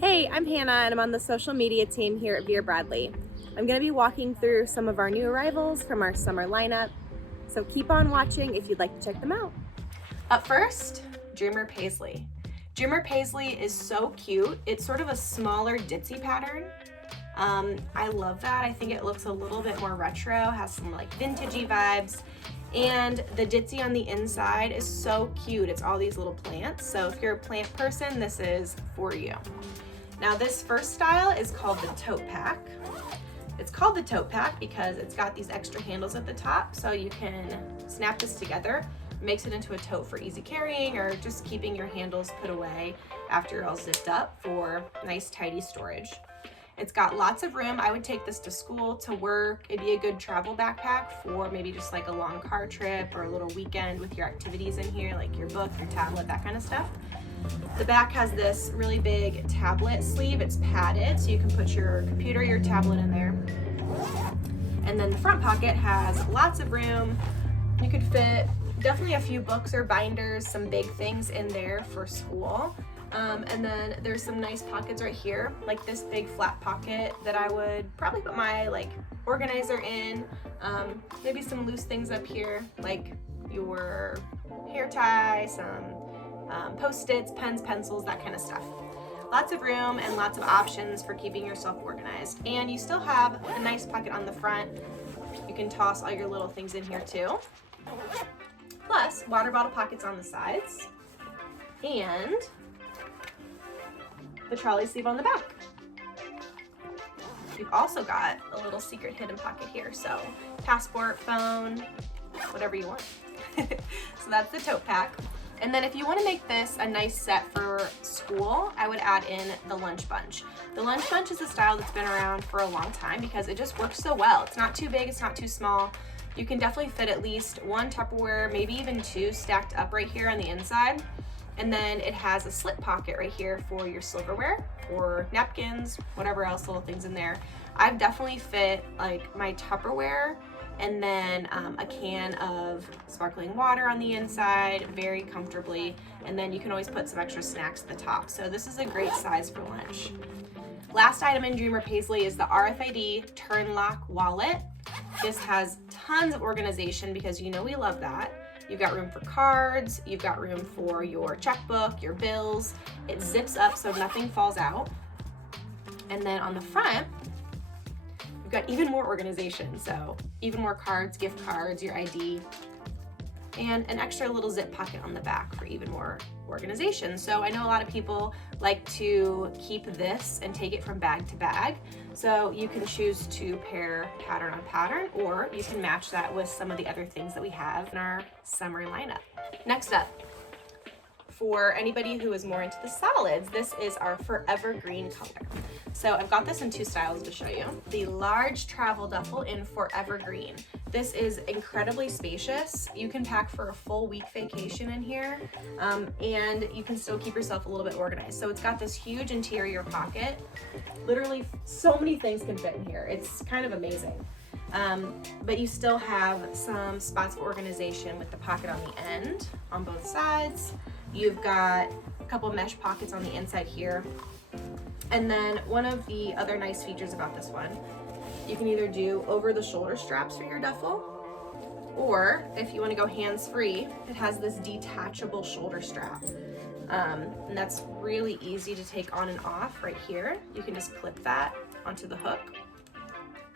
Hey, I'm Hannah and I'm on the social media team here at Vera Bradley. I'm going to be walking through some of our new arrivals from our summer lineup, so keep on watching if you'd like to check them out. Up first, Dreamer Paisley. Dreamer Paisley is so cute. It's sort of a smaller ditzy pattern. I love that. I think it looks a little bit more retro, has some like vintagey vibes. And the ditzy on the inside is so cute. It's all these little plants. So if you're a plant person, this is for you. Now this first style is called the Tote Pack. It's called the Tote Pack because it's got these extra handles at the top, so you can snap this together. It makes it into a tote for easy carrying or just keeping your handles put away after you're all zipped up for nice tidy storage. It's got lots of room. I would take this to school, to work. It'd be a good travel backpack for maybe just like a long car trip or a little weekend with your activities in here, like your book, your tablet, that kind of stuff. The back has this really big tablet sleeve. It's padded, so you can put your computer, your tablet in there. And then the front pocket has lots of room. You could fit definitely a few books or binders, some big things in there for school. And then there's some nice pockets right here, like this big flat pocket that I would probably put my like organizer in. Maybe some loose things up here, like your hair tie, some Post-its, pens, pencils, that kind of stuff. Lots of room and lots of options for keeping yourself organized. And you still have a nice pocket on the front. You can toss all your little things in here too. Plus, water bottle pockets on the sides. And the trolley sleeve on the back. You've also got a little secret hidden pocket here. So passport, phone, whatever you want. So that's the Tote Pack. And then if you want to make this a nice set for school, I would add in the Lunch Bunch. The Lunch Bunch is a style that's been around for a long time because it just works so well. It's not too big, it's not too small. You can definitely fit at least one Tupperware, maybe even two stacked up right here on the inside. And then it has a slip pocket right here for your silverware or napkins, whatever else little things in there. I've definitely fit like my Tupperware and then a can of sparkling water on the inside very comfortably. And then you can always put some extra snacks at the top. So this is a great size for lunch. Last item in Dreamer Paisley is the RFID Turn Lock Wallet. This has tons of organization because you know we love that. You've got room for cards, you've got room for your checkbook, your bills. It zips up so nothing falls out. And then on the front, you've got even more organization. So even more cards, gift cards, your ID, and an extra little zip pocket on the back for even more organization. So I know a lot of people like to keep this and take it from bag to bag. So you can choose to pair pattern on pattern, or you can match that with some of the other things that we have in our summer lineup. Next up, for anybody who is more into the solids, this is our Forever Green color. So I've got this in two styles to show you. The large travel duffel in Forever Green. This is incredibly spacious. You can pack for a full week vacation in here, and you can still keep yourself a little bit organized. So it's got this huge interior pocket. Literally so many things can fit in here. It's kind of amazing. But you still have some spots for organization with the pocket on the end, on both sides. You've got a couple mesh pockets on the inside here. And then one of the other nice features about this one, you can either do over the shoulder straps for your duffel, or if you want to go hands-free, it has this detachable shoulder strap. And that's really easy to take on and off right here. You can just clip that onto the hook.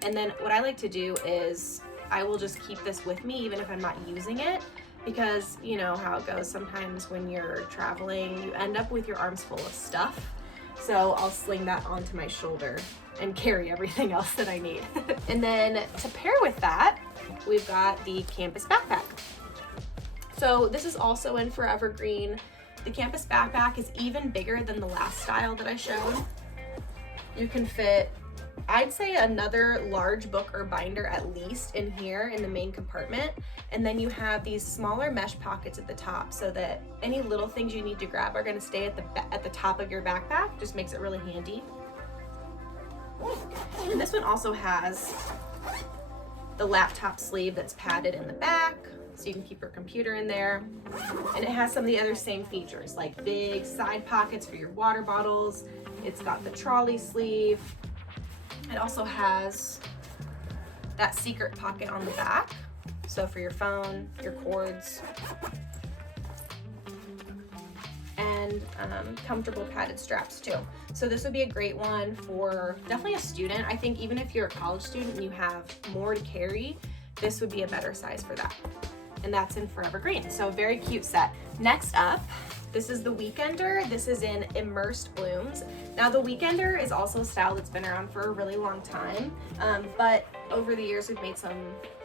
And then what I like to do is I will just keep this with me even if I'm not using it, because you know how it goes sometimes when you're traveling, you end up with your arms full of stuff. So I'll sling that onto my shoulder and carry everything else that I need. And then to pair with that, we've got the campus backpack. So this is also in Forever Green. The campus backpack is even bigger than the last style that I showed. You can fit, I'd say, another large book or binder at least in here in the main compartment. And then you have these smaller mesh pockets at the top so that any little things you need to grab are going to stay at the top of your backpack. Just makes it really handy. And this one also has the laptop sleeve that's padded in the back. so you can keep your computer in there. And it has some of the other same features, like big side pockets for your water bottles. It's got the trolley sleeve. It also has that secret pocket on the back, so for your phone, your cords, and comfortable padded straps too. So this would be a great one for definitely a student. I think even if you're a college student and you have more to carry, this would be a better size for that. And that's in Forever Green. So very cute set. Next up, this is the Weekender. This is in Immersed Blooms. Now the Weekender is also a style that's been around for a really long time, but over the years we've made some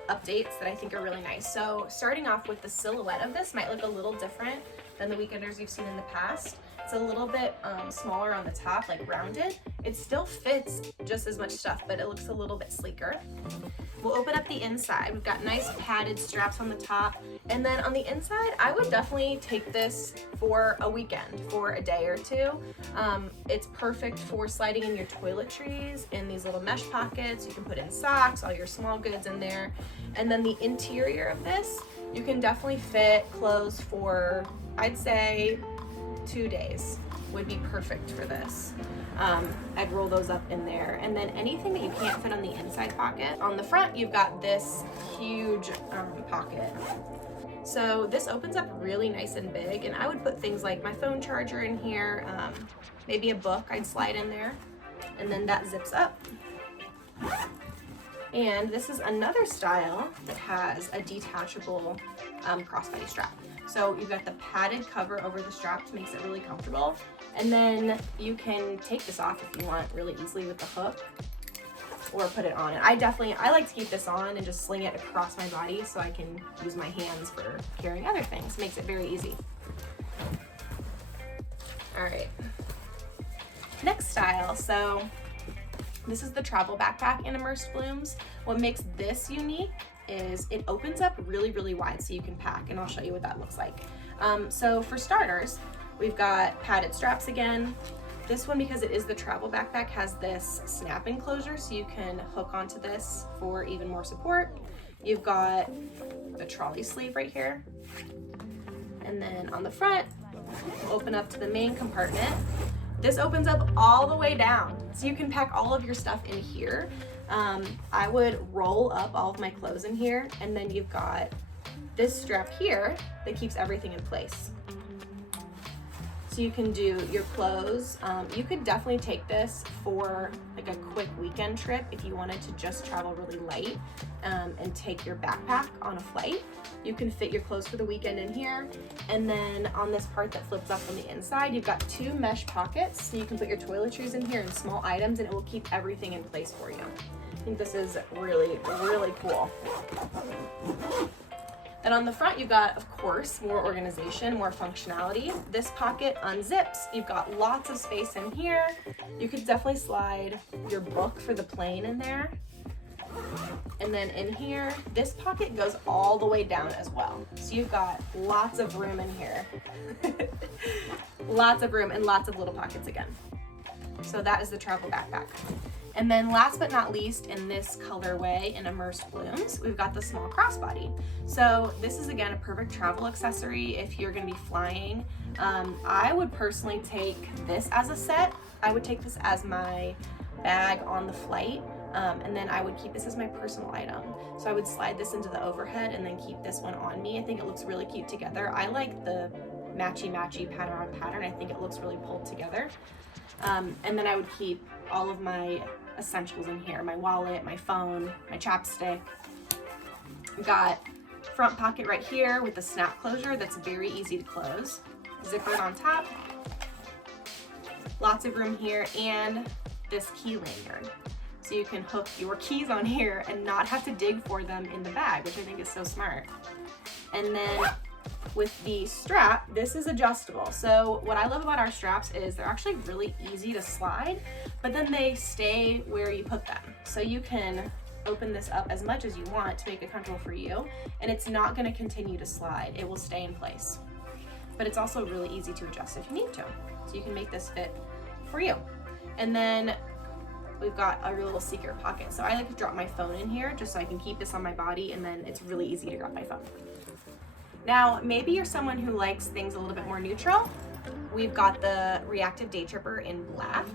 updates that I think are really nice. So starting off with the silhouette of this might look a little different than the Weekenders you've seen in the past. It's a little bit smaller on the top, like rounded. It still fits just as much stuff, but it looks a little bit sleeker. We'll open up the inside. We've got nice padded straps on the top. And then on the inside, I would definitely take this for a weekend, for a day or two. It's perfect for sliding in your toiletries in these little mesh pockets. You can put in socks, all your small goods in there. And then the interior of this, you can definitely fit clothes for, I'd say, 2 days would be perfect for this. I'd roll those up in there. And then anything that you can't fit on the inside pocket, on the front you've got this huge pocket. So this opens up really nice and big, and I would put things like my phone charger in here, maybe a book I'd slide in there, and then that zips up. And this is another style that has a detachable crossbody strap. So you've got the padded cover over the straps, makes it really comfortable. And then you can take this off if you want really easily with the hook, or put it on. I like to keep this on and just sling it across my body so I can use my hands for carrying other things. Makes it very easy. All right, next style. So this is the travel backpack in Immersed Blooms. What makes this unique is it opens up really, really wide so you can pack, and I'll show you what that looks like. So for starters, we've got padded straps again. This one, because it is the travel backpack, has this snap enclosure so you can hook onto this for even more support. You've got the trolley sleeve right here. And then on the front, we'll open up to the main compartment. This opens up all the way down, so you can pack all of your stuff in here. I would roll up all of my clothes in here, and then you've got this strap here that keeps everything in place. So you can do your clothes. You could definitely take this for like a quick weekend trip if you wanted to just travel really light and take your backpack on a flight. You can fit your clothes for the weekend in here. And then on this part that flips up on the inside, you've got 2 mesh pockets, so you can put your toiletries in here and small items, and it will keep everything in place for you. I think this is really, really cool. Then on the front, you've got, of course, more organization, more functionality. This pocket unzips. You've got lots of space in here. You could definitely slide your book for the plane in there. And then in here, this pocket goes all the way down as well. So you've got lots of room in here. Lots of room and lots of little pockets again. So that is the travel backpack. And then last but not least, in this colorway in Immersed Blooms, we've got the small crossbody. So this is, again, a perfect travel accessory if you're gonna be flying. I would personally take this as a set. I would take this as my bag on the flight, and then I would keep this as my personal item. So I would slide this into the overhead and then keep this one on me. I think it looks really cute together. I like the matchy-matchy pattern on pattern. I think it looks really pulled together. And then I would keep all of my essentials in here, my wallet, my phone, my chapstick. We've got front pocket right here with the snap closure that's very easy to close. Zippered on top. Lots of room here, and this key lanyard. So you can hook your keys on here and not have to dig for them in the bag, which I think is so smart. And then with the strap, this is adjustable. So what I love about our straps is they're actually really easy to slide, but then they stay where you put them. So you can open this up as much as you want to make it comfortable for you, and it's not going to continue to slide. It will stay in place. But it's also really easy to adjust if you need to. So you can make this fit for you. And then we've got a little secret pocket. So I like to drop my phone in here just so I can keep this on my body, and then it's really easy to grab my phone. Now, maybe you're someone who likes things a little bit more neutral. We've got the Reactive Daytripper in black.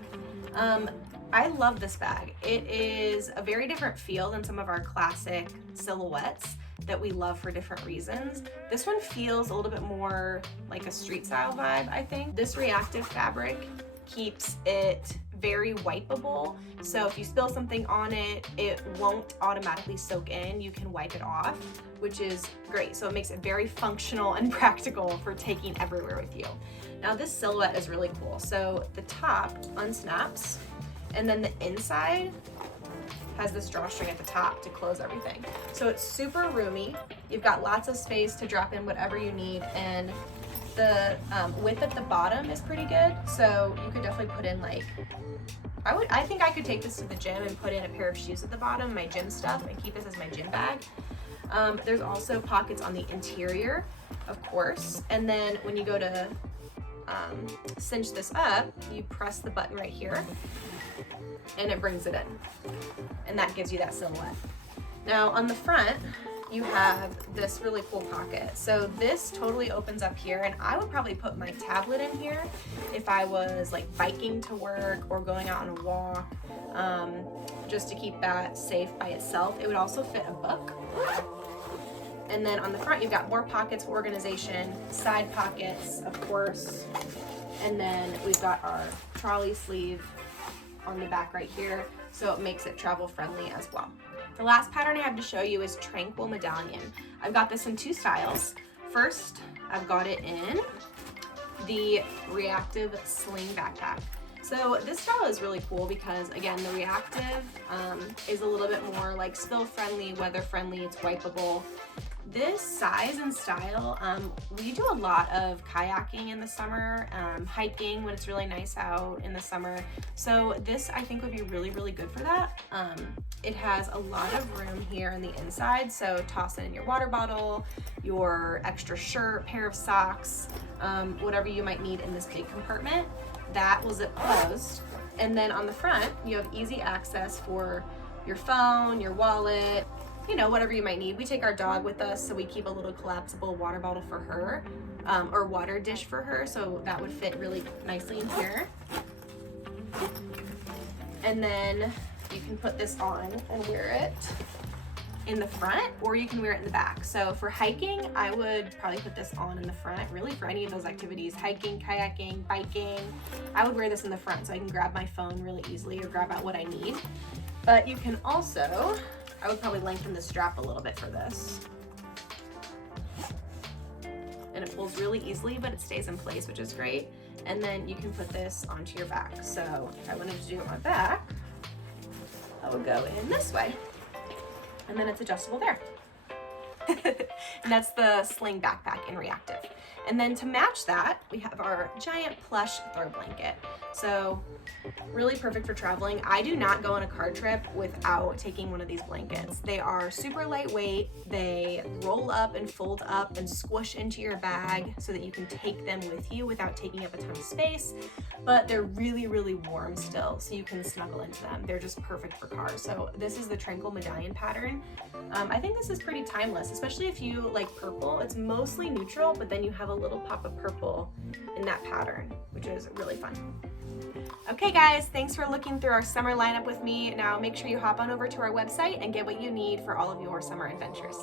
I love this bag. It is a very different feel than some of our classic silhouettes that we love for different reasons. This one feels a little bit more like a street style vibe, I think. This reactive fabric keeps it very wipeable, so if you spill something on it, it won't automatically soak in. You can wipe it off, which is great. So it makes it very functional and practical for taking everywhere with you. Now this silhouette is really cool. So the top unsnaps, and then the inside has this drawstring at the top to close everything. So it's super roomy. You've got lots of space to drop in whatever you need, and the width at the bottom is pretty good. So you could definitely put in like, I think I could take this to the gym and put in a pair of shoes at the bottom, my gym stuff, and keep this as my gym bag. There's also pockets on the interior, of course. And then when you go to cinch this up, you press the button right here and it brings it in. And that gives you that silhouette. Now on the front, you have this really cool pocket. So this totally opens up here, and I would probably put my tablet in here if I was like biking to work or going out on a walk, just to keep that safe by itself. It would also fit a book. And then on the front, you've got more pockets for organization, side pockets, of course. And then we've got our trolley sleeve on the back right here, so it makes it travel friendly as well. The last pattern I have to show you is Tranquil Medallion. I've got this in two styles. First, I've got it in the reactive sling backpack. So this style is really cool because, again, the reactive is a little bit more like spill friendly, weather friendly, it's wipeable. This size and style, we do a lot of kayaking in the summer, hiking when it's really nice out in the summer. So this I think would be really, really good for that. It has a lot of room here on the inside, so toss in your water bottle, your extra shirt, pair of socks, whatever you might need in this big compartment. That will zip closed. And then on the front, you have easy access for your phone, your wallet, you know, whatever you might need. We take our dog with us, so we keep a little collapsible water bottle for her, or water dish for her, so that would fit really nicely in here. And then you can put this on and wear it in the front, or you can wear it in the back. So for hiking, I would probably put this on in the front, really for any of those activities, hiking, kayaking, biking. I would wear this in the front so I can grab my phone really easily or grab out what I need. But you can also, I would probably lengthen the strap a little bit for this. And it pulls really easily, but it stays in place, which is great. And then you can put this onto your back. So if I wanted to do it on my back, I would go in this way. And then it's adjustable there. And that's the sling backpack in reactive. And then to match that, we have our giant plush throw blanket. So really perfect for traveling. I do not go on a car trip without taking one of these blankets. They are super lightweight. They roll up and fold up and squish into your bag so that you can take them with you without taking up a ton of space. But they're really, really warm still, so you can snuggle into them. They're just perfect for cars. So this is the Tranquil Medallion pattern. I think this is pretty timeless, especially if you like purple. It's mostly neutral, but then you have a little pop of purple in that pattern, which is really fun. Okay guys, thanks for looking through our summer lineup with me. Now make sure you hop on over to our website and get what you need for all of your summer adventures.